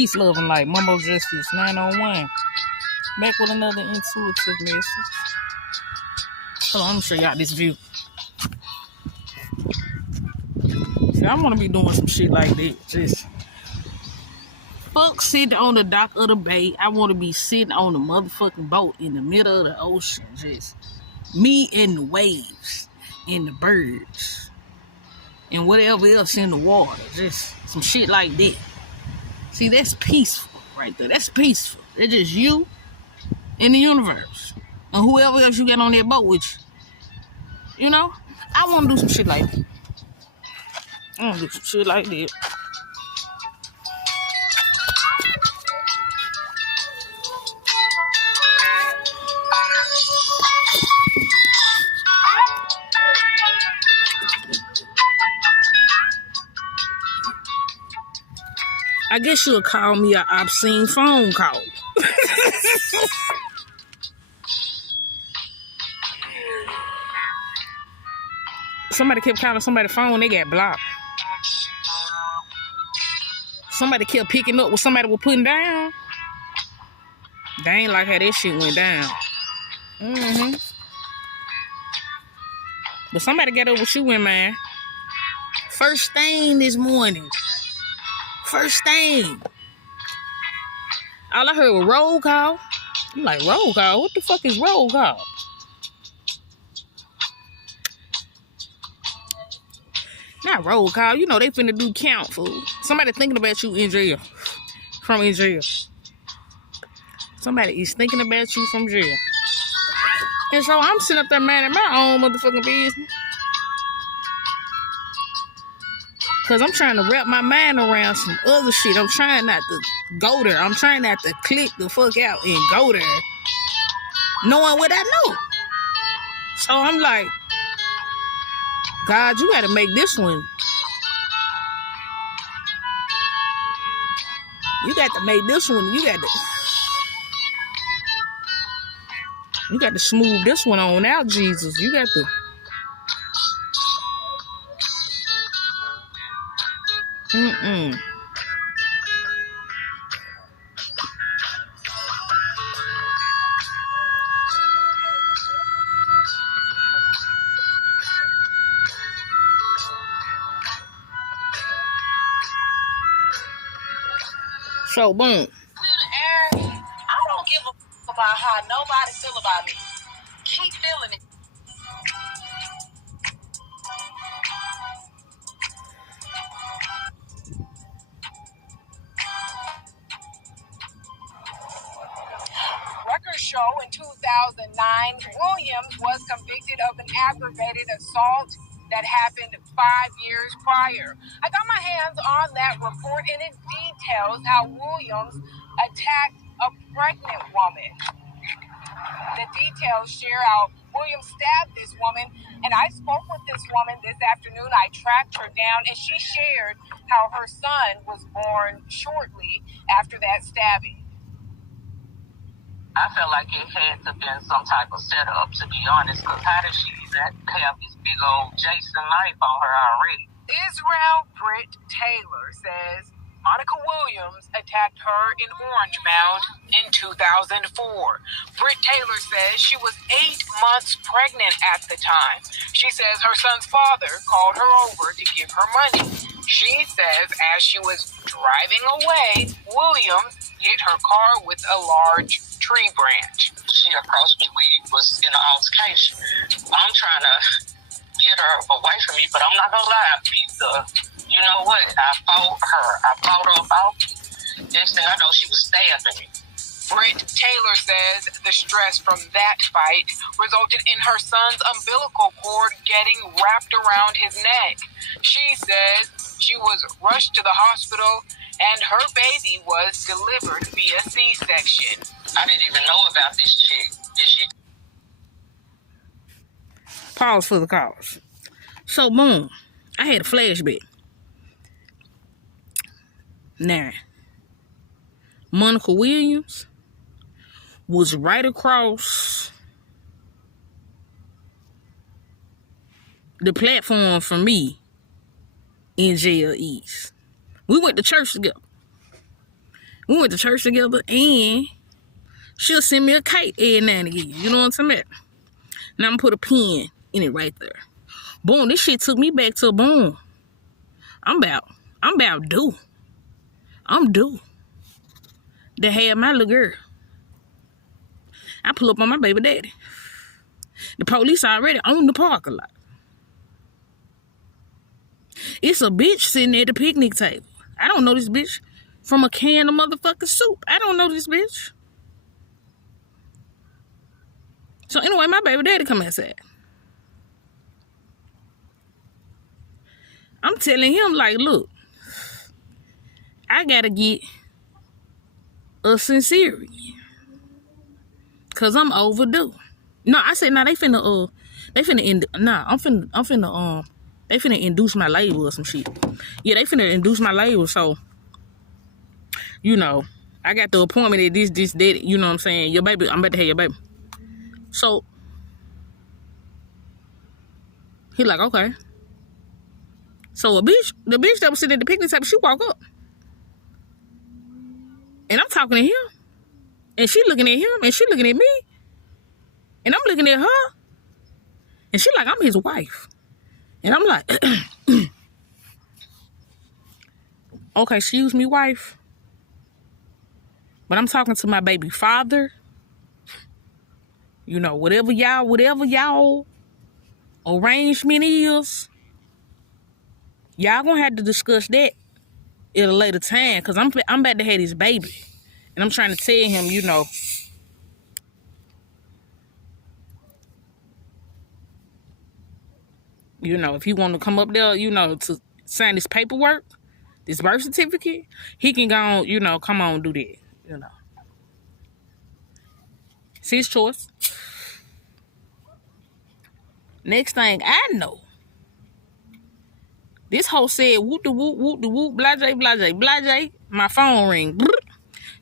Peace, love, and light. Mumbo Justice 901. Back with another intuitive message. Hold on, let me show y'all this view. See, I want to be doing some shit like that. Just fuck sitting on the dock of the bay. I want to be sitting on the motherfucking boat in the middle of the ocean. Just me and the waves and the birds and whatever else in the water. Just some shit like that. See, that's peaceful right there. That's peaceful. It's just you and the universe. And whoever else you got on that boat with you. You know? I want to do some shit like that. I want to do some shit like that. I guess you'll call me an obscene phone call. Somebody kept calling somebody's phone, they got blocked. Somebody kept picking up what somebody was putting down. They ain't like how that shit went down. But somebody got over what you in, man. First thing this morning. First thing. All I heard was roll call. I'm like, roll call? What the fuck is roll call? Not roll call. You know they finna do count, fool. Somebody thinking about you in jail. From in jail. Somebody is thinking about you from jail. And so I'm sitting up there minding my own motherfucking business. Because I'm trying to wrap my mind around some other shit. I'm trying not to go there. I'm trying not to click the fuck out and go there. Knowing what I know. So I'm like, God, you got to make this one. You got to make this one. You got to smooth this one on out, Jesus. You got to. So, boom. I don't give a fuck about how nobody feel about me. Keep feeling it. Records show in 2009, Williams was convicted of an aggravated assault that happened 5 years prior. I got my hands on that report, and it details how Williams attacked a pregnant woman. The details share how Williams stabbed this woman, and I spoke with this woman this afternoon. I tracked her down, and she shared how her son was born shortly after that stabbing. I felt like it had to been some type of setup, to be honest, because how did she have this big old Jason knife on her already? Israel Britt Taylor says Monica Williams attacked her in Orange Mound in 2004. Britt Taylor says she was 8 months pregnant at the time. She says her son's father called her over to give her money. She says as she was driving away, Williams hit her car with a large tree branch. She approached me. We was in an altercation. I'm trying to get her away from me, but I'm not gonna lie, I beat the, you know what, I fought her. I fought her about. Next thing I know, she was stabbing me. Britt Taylor says the stress from that fight resulted in her son's umbilical cord getting wrapped around his neck. She says she was rushed to the hospital and her baby was delivered via C-section. I didn't even know about this chick. Did she? Pause for the cause. So, boom. I had a flashback. Now, Monica Williams was right across the platform from me in jail East. We went to church together. We went to church together, and she'll send me a cake every now and again. You know what I'm talking about? Now I'm gonna put a pin in it right there. Boom, this shit took me back to boom. I'm about due. I'm due to have my little girl. I pull up on my baby daddy. The police already on the parking lot. It's a bitch sitting at the picnic table. I don't know this bitch from a can of motherfucking soup. I don't know this bitch. So anyway, my baby daddy come outside. I'm telling him, like, look, I gotta get a Sincere. Cause I'm overdue. No, I said, nah, they finna induce my label or some shit. Yeah, they finna induce my label, so, you know, I got the appointment at this, that, you know what I'm saying? Your baby, I'm about to have your baby. So, he like, okay. So the bitch that was sitting at the picnic table, she walk up. And I'm talking to him. And she looking at him, and she looking at me. And I'm looking at her. And she like, I'm his wife. And I'm like, okay, excuse me, wife. But I'm talking to my baby father. You know, whatever y'all arrangement is, y'all gonna have to discuss that at a later time. Because I'm about to have this baby. And I'm trying to tell him, you know, if he want to come up there, you know, to sign this paperwork, this birth certificate, he can go on, you know, come on and do that, you know. It's his choice. Next thing I know, this hoe said, whoop the whoop, whoop the whoop, blase, blase, blase. My phone ring.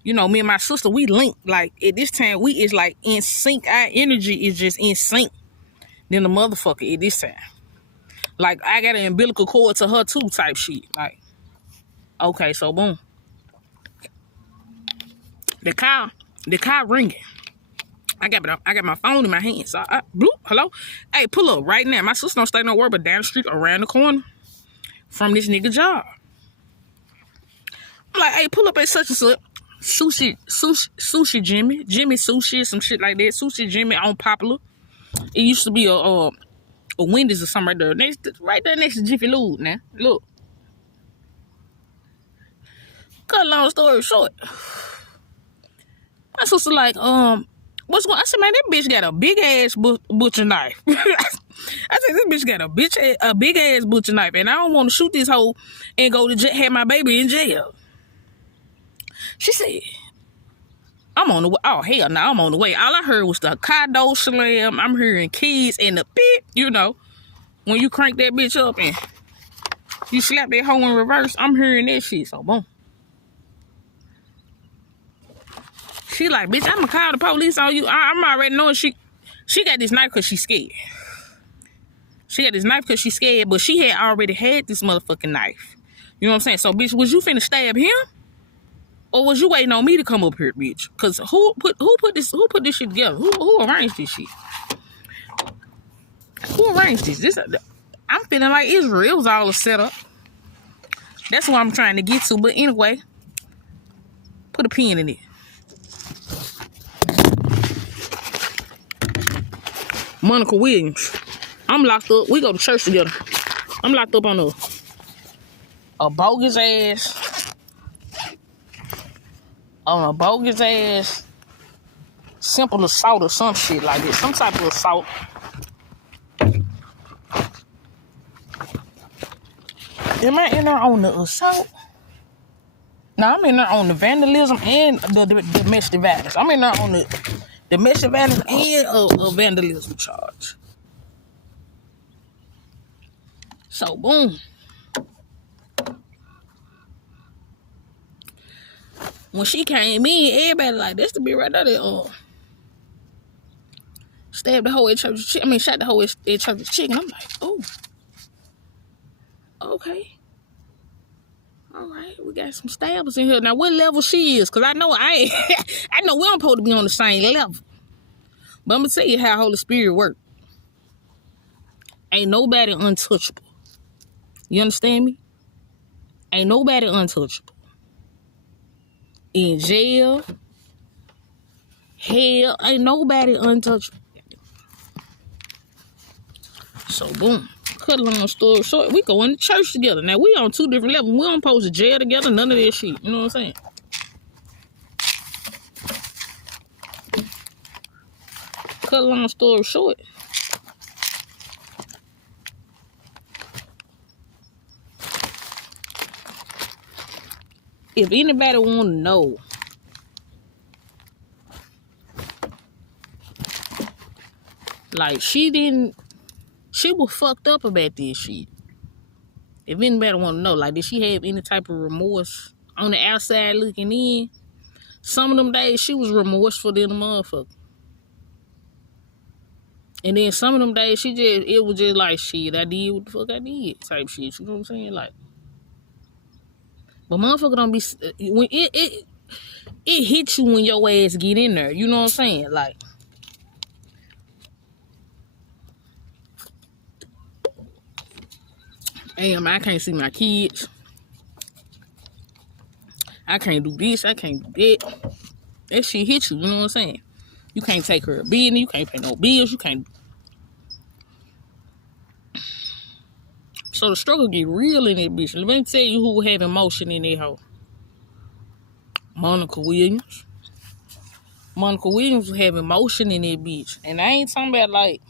You know, me and my sister, we link. Like, at this time, we is like in sync. Our energy is just in sync than the motherfucker at this time. Like, I got an umbilical cord to her too type shit. Like, okay, so boom. The car ringing. I got my phone in my hand. So bloop, hello? Hey, pull up right now. My sister don't stay nowhere but down the street, around the corner from this nigga job. I'm like, hey, pull up at such and such. Sushi Jimmy Sushi, some shit like that. Sushi Jimmy on Popular. It used to be a Wendy's or something right there next to Jiffy Lube. Now look, cut a long story short, my sister like, what's going? I said, man, that bitch got a big ass butcher knife. I said, this bitch got a big ass butcher knife, and I don't want to shoot this hoe and go to have my baby in jail. She said, I'm on the way. Oh, hell no, I'm on the way. All I heard was the car door slam. I'm hearing keys and the beep, you know, when you crank that bitch up and you slap that hoe in reverse. I'm hearing that shit. So, boom. She like, bitch, I'm going to call the police on you. I'm already knowing she got this knife because she's scared. She got this knife because she's scared, but she had already had this motherfucking knife. You know what I'm saying? So, bitch, was you finna stab him? Or was you waiting on me to come up here, bitch? Cause who put this shit together? Who arranged this shit? Who arranged this? I'm feeling like Israel. It was all a setup. That's what I'm trying to get to. But anyway, put a pin in it. Monica Williams. I'm locked up. We go to church together. I'm locked up on a bogus ass. On a bogus ass simple assault or some shit like this. Some type of assault. Am I in there on the assault? No, I'm in there on the vandalism and the domestic violence. I'm in there on the domestic violence and a vandalism charge. So, boom. When she came in, everybody like, that's the bitch right there that stabbed the hoe at Church's Chicken. I mean, shot the hoe at Church's Chicken. I'm like, oh, okay. All right, we got some stabbers in here. Now, what level she is? Because I know I ain't, I know we don't supposed to be on the same level. But I'm going to tell you how Holy Spirit works. Ain't nobody untouchable. You understand me? Ain't nobody untouchable. In jail, hell, ain't nobody untouchable. So, boom. Cut a long story short, we go in the church together. Now, we on 2 different levels. We don't post to jail together, none of that shit. You know what I'm saying? Cut a long story short. If anybody want to know, like, she was fucked up about this shit. If anybody want to know, like, did she have any type of remorse on the outside looking in? Some of them days, she was remorseful than a motherfucker. And then some of them days, it was just like, shit, I did what the fuck I did type shit. You know what I'm saying? Like, but motherfucker don't be, when it hits you when your ass get in there. You know what I'm saying? Like, damn, I can't see my kids. I can't do this. I can't do that. That shit hit you. You know what I'm saying? You can't take her a business. You can't pay no bills. You can't. So the struggle get real in that bitch. Let me tell you who have emotion in that hoe. Monica Williams. Monica Williams have emotion in that bitch. And I ain't talking about like.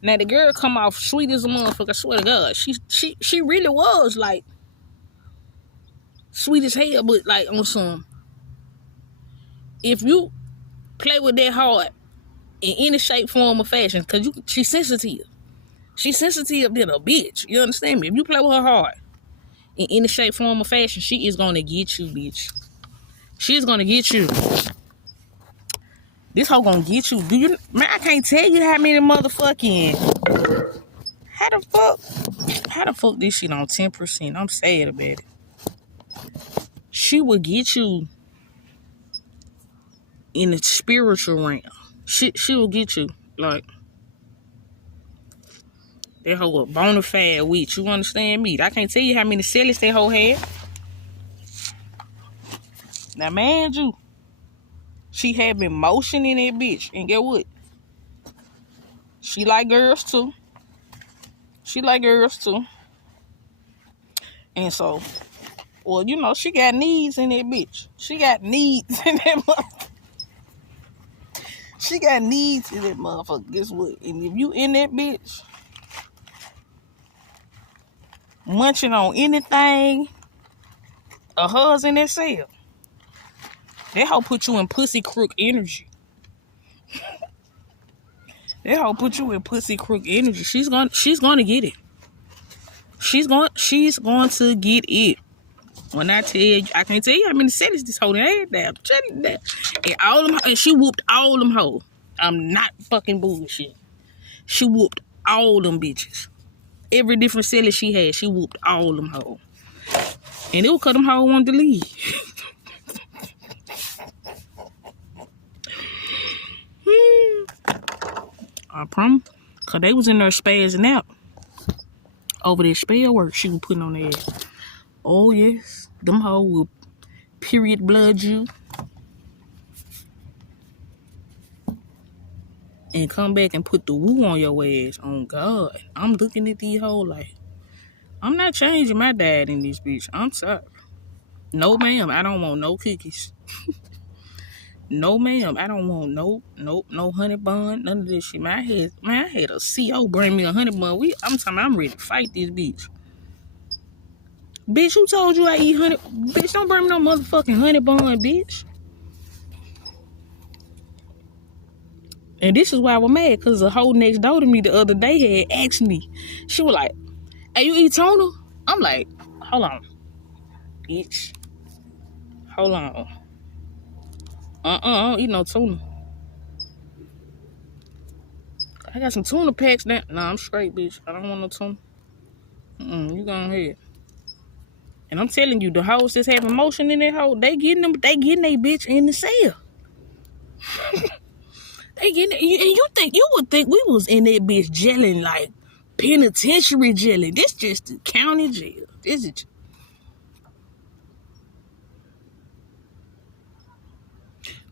Now the girl come off sweet as a motherfucker. I swear to God. She really was like sweet as hell, but like on some. If you play with that hard in any shape, form, or fashion, cause she's sensitive. She's sensitive than a bitch. You understand me? If you play with her hard in any shape, form, or fashion, she is gonna get you, bitch. She's gonna get you. This hoe gonna get you. Man, I can't tell you how many motherfucking. How the fuck this shit on 10%? I'm sad about it. She will get you in the spiritual realm. She will get you. Like, that hoe a bona fide witch. You understand me? I can't tell you how many sellers that hoe had. Now, man, she had been motion in that bitch. And get what? She like girls too. And so, well, you know, she got needs in that bitch. She got needs in that motherfucker. She got needs in that motherfucker. Guess what? And if you in that bitch, munching on anything of hers in that cell, that hoe put you in pussy crook energy. That hoe put you in pussy crook energy. She's gonna get it. She's going to get it. When I tell you, I can't tell you how many cities this hoe had down. And she whooped all them hoes. I'm not fucking bullshit. She whooped all them bitches. Every different city she had, she whooped all them hoes. And it was because them hoes wanted to leave. I promise. Because they was in there spazzing out over that spell work she was putting on their ass. Oh, yes. Them hoes will period blood you. And come back and put the woo on your ass. On God. I'm looking at these hoes like, I'm not changing my dad in this bitch. I'm sorry. No, ma'am. I don't want no cookies. No, ma'am. I don't want no honey bun. None of this shit. Man, I had a CO bring me a honey bun. I'm ready to fight this bitch. Bitch, who told you I eat honey? Bitch, don't bring me no motherfucking honey bun, bitch. And this is why I was mad, because the hoe next door to me the other day had asked me. She was like, hey, you eat tuna? I'm like, hold on, bitch. Hold on. I don't eat no tuna. I got some tuna packs now. Nah, I'm straight, bitch. I don't want no tuna. You go ahead. And I'm telling you, the hoes that's having motion in that hoe, they getting they bitch in the cell. They getting and you would think we was in that bitch jailing like penitentiary jailing. This just the county jail. This is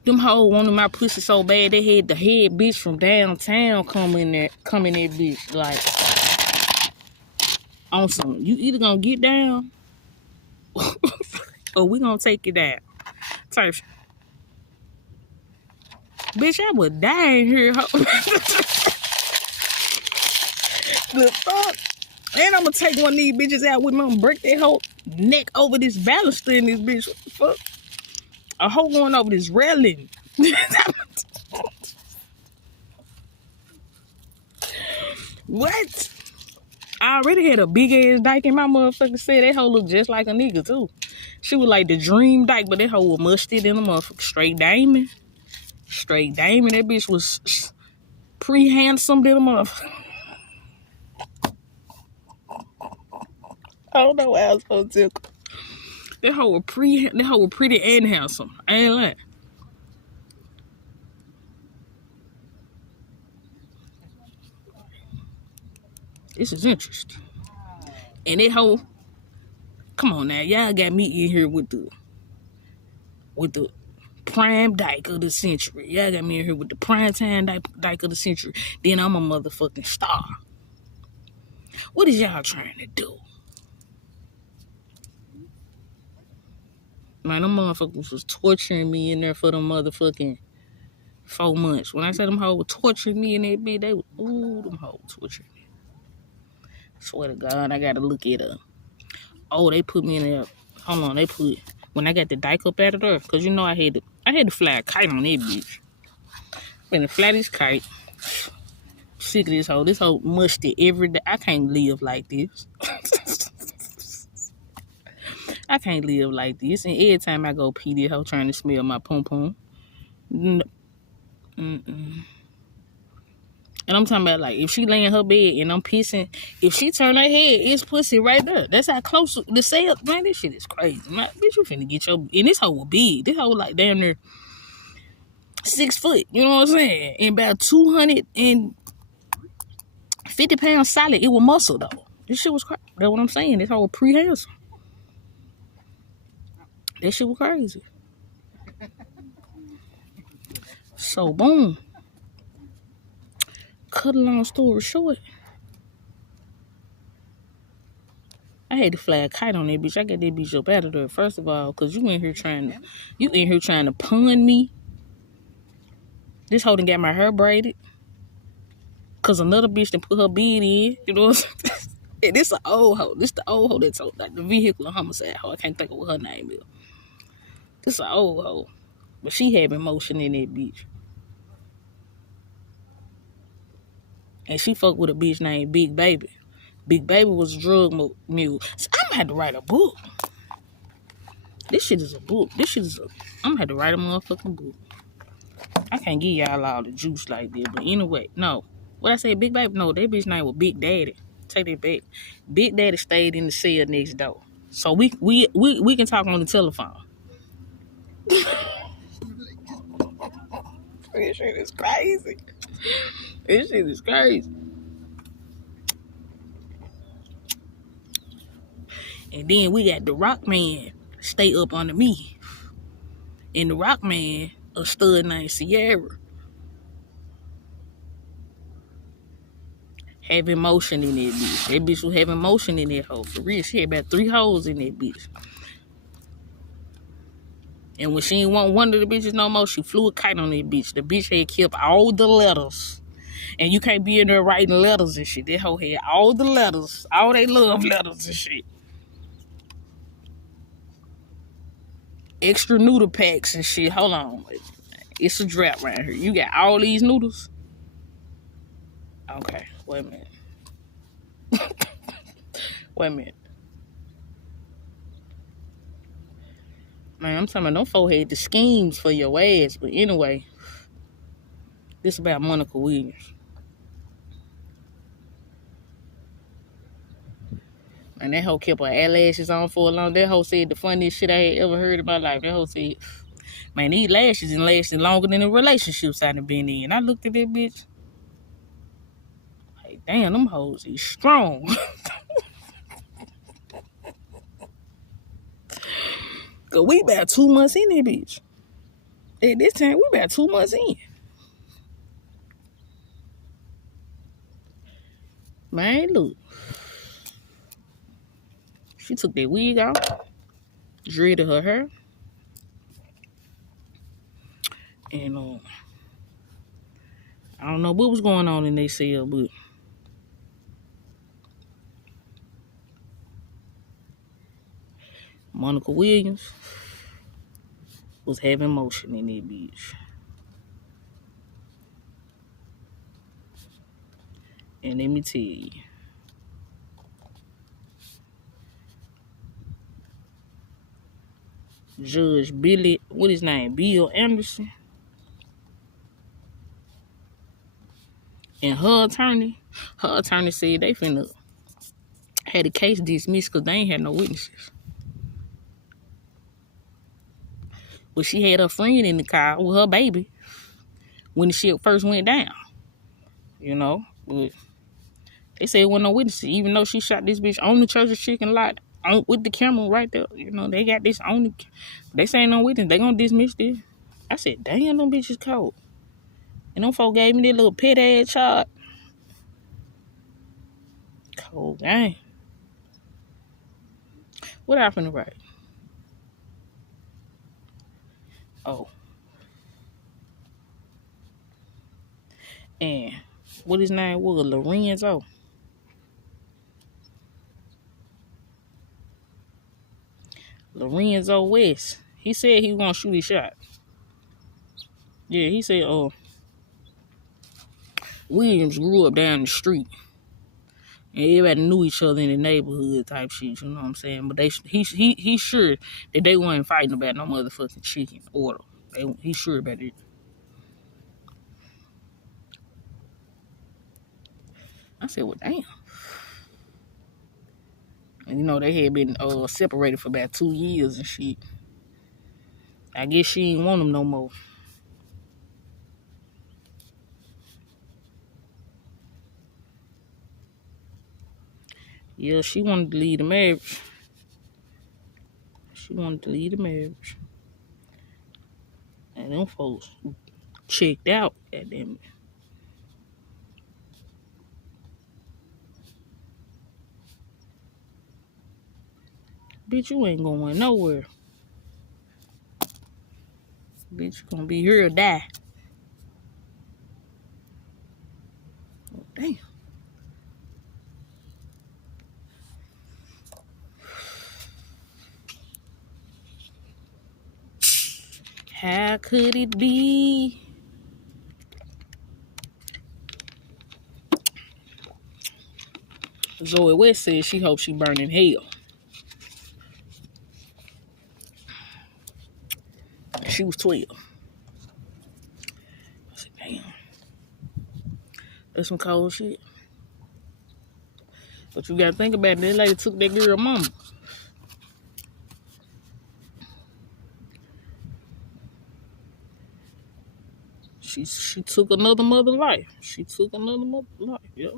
them hoes wanted my pussy so bad they had the head bitch from downtown come in there bitch like on some. You either gonna get down or we gonna take it down. Type shit. Bitch, I would die in here. The fuck? And I'm gonna take one of these bitches out with me. I'm gonna break that whole neck over this baluster in this bitch. What the fuck? A hoe going over this railing. What? I already had a big ass dyke in my motherfucking set. That hoe looked just like a nigga too. She was like the dream dyke, but that hoe was musty in the motherfucker. Straight diamond. Straight diamond. That bitch was pre-handsome than a motherfucker. I don't know what I was supposed to tell. That hoe was pretty and handsome. I ain't lying. This is interesting. And that hoe, come on now, y'all got me in here with the prime dyke of the century. Y'all got me in here with the prime time dyke of the century. Then I'm a motherfucking star. What is y'all trying to do? Man, them motherfuckers was torturing me in there for them motherfucking 4 months. When I said them hoes were torturing me in that bitch, they were, ooh, them hoes torturing me. Swear to God, I gotta look it up. Oh, they put me in there. Hold on, when I got the dyke up out of there, cause you know I had to fly a kite on that bitch. Been to fly this kite. Sick of this hoe. This hoe musty every day. I can't live like this. I can't live like this. And every time I go pee, this hoe trying to smell my pom pom. And I'm talking about like if she lay in her bed and I'm pissing, if she turn her head, it's pussy right there. That's how close the cell. Man, this shit is crazy. Man, bitch, you finna get your. And this hoe was big. This hoe was like damn near 6 foot. You know what I'm saying? And about 250 pounds solid. It was muscle though. This shit was crazy. That's what I'm saying. This hoe was pre-handsome. That shit was crazy. So boom. Cut a long story short, I had to fly a kite on that bitch. I got that bitch up out of there. First of all, cause you in here trying to pun me. This hoe done got my hair braided. Cause another bitch done put her bead in. You know what I'm saying? And this an old hoe. This the old hoe that told like the vehicular homicide hoe. I can't think of what her name is. This an old hoe. But she having motion in that bitch. And she fucked with a bitch named Big Baby. Big Baby was a drug mule. So I'm gonna have to write a book. This shit is a book. I'm gonna have to write a motherfucking book. I can't give y'all all the juice like that. But anyway, no. What I say, Big Baby? No, that bitch name was Big Daddy. Take that back. Big Daddy stayed in the cell next door. So we can talk on the telephone. This shit is crazy. This shit is crazy. And then we got the Rock Man stay up under me. And the Rock Man, a stud named Sierra, having motion in that bitch. That bitch was having motion in that hoe. For real, she had about 3 hoes in that bitch. And when she ain't want one of the bitches no more, she flew a kite on that bitch. The bitch had kept all the letters. And you can't be in there writing letters and shit. That hoe had all the letters. All they love letters and shit. Extra noodle packs and shit. Hold on. It's a drought right here. You got all these noodles? Okay. Wait a minute. Wait a minute. Man, I'm talking about them folk had the schemes for your ass. But anyway, this about Monica Williams. And that hoe kept her eyelashes on for a long. That hoe said the funniest shit I had ever heard in my life. That hoe said, man, these lashes and lasting longer than the relationships I done been in. I looked at that bitch. Like, damn, them hoes is strong. Cause we about 2 months in that bitch. At this time, we about 2 months in. Man, look. She took that wig off. Dreaded her hair. And I don't know what was going on in their cell, but Monica Williams was having motion in that bitch. And let me tell you, Judge Billy, what his name? Bill Anderson. And her attorney said they finna had the case dismissed because they ain't had no witnesses. But she had her friend in the car with her baby when the shit first went down. You know, but they said there wasn't no witnesses, even though she shot this bitch on the Church of Chicken lot with the camera right there. You know, they got this on the. They say no witness. They gonna dismiss this. I said, damn, them bitches cold. And them folk gave me that little pet ass charge. Cold gang. What happened to write? Oh. And what his name was? Lorenzo. Lorenzo West. He said he was gonna shoot his shot. Yeah, he said, Williams grew up down the street. And everybody knew each other in the neighborhood type shit, you know what I'm saying? But he's sure that they weren't fighting about no motherfucking chicken order. He's sure about it. I said, well, damn. And you know, they had been separated for about 2 years and shit. I guess she didn't want them no more. Yeah, she wanted to leave the marriage. And them folks checked out at them. Bitch, you ain't going nowhere. Bitch, you gonna be here or die. Oh, damn. How could it be? Zoe West said she hopes she burn in hell. She was 12. I said, damn. That's some cold shit. But you gotta think about it. That lady took that girl mama. She took another mother's life. Yeah.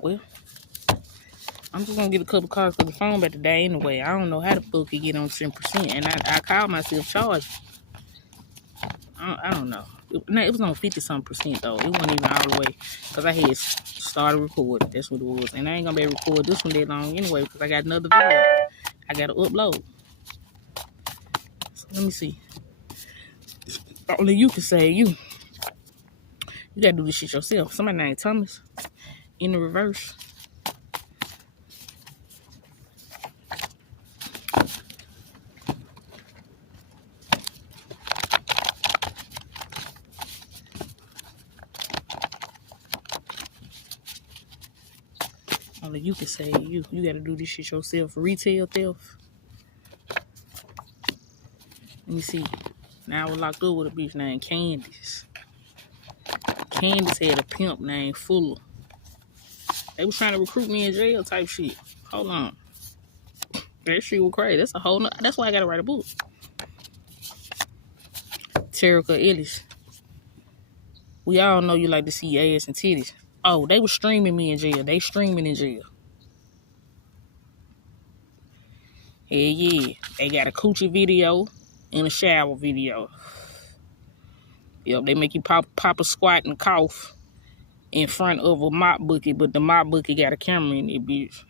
Well, I'm just gonna get a couple calls because the phone about to die anyway. I don't know how the fuck it get on 10%, and I called myself charged. I don't know. It was on 50-something% though. It wasn't even all the way because I had started recording. That's what it was, and I ain't gonna be able to record this one that long anyway because I got another video I gotta upload. So let me see. Only you can say you. You gotta do this shit yourself. Somebody named Thomas in the reverse. Only but you can say you gotta do this shit yourself. Retail theft. Let me see. Now I was locked up with a bitch named Candace. Candace had a pimp named Fuller. They was trying to recruit me in jail type shit. Hold on. That shit was crazy. That's a whole nother. That's why I gotta write a book. Terica Ellis. We all know you like to see ass and titties. Oh, they was streaming me in jail. They streaming in jail. Hell yeah. They got a coochie video and a shower video. Yep, they make you pop a squat and cough in front of a mop bucket, but the mop bucket got a camera in it, bitch.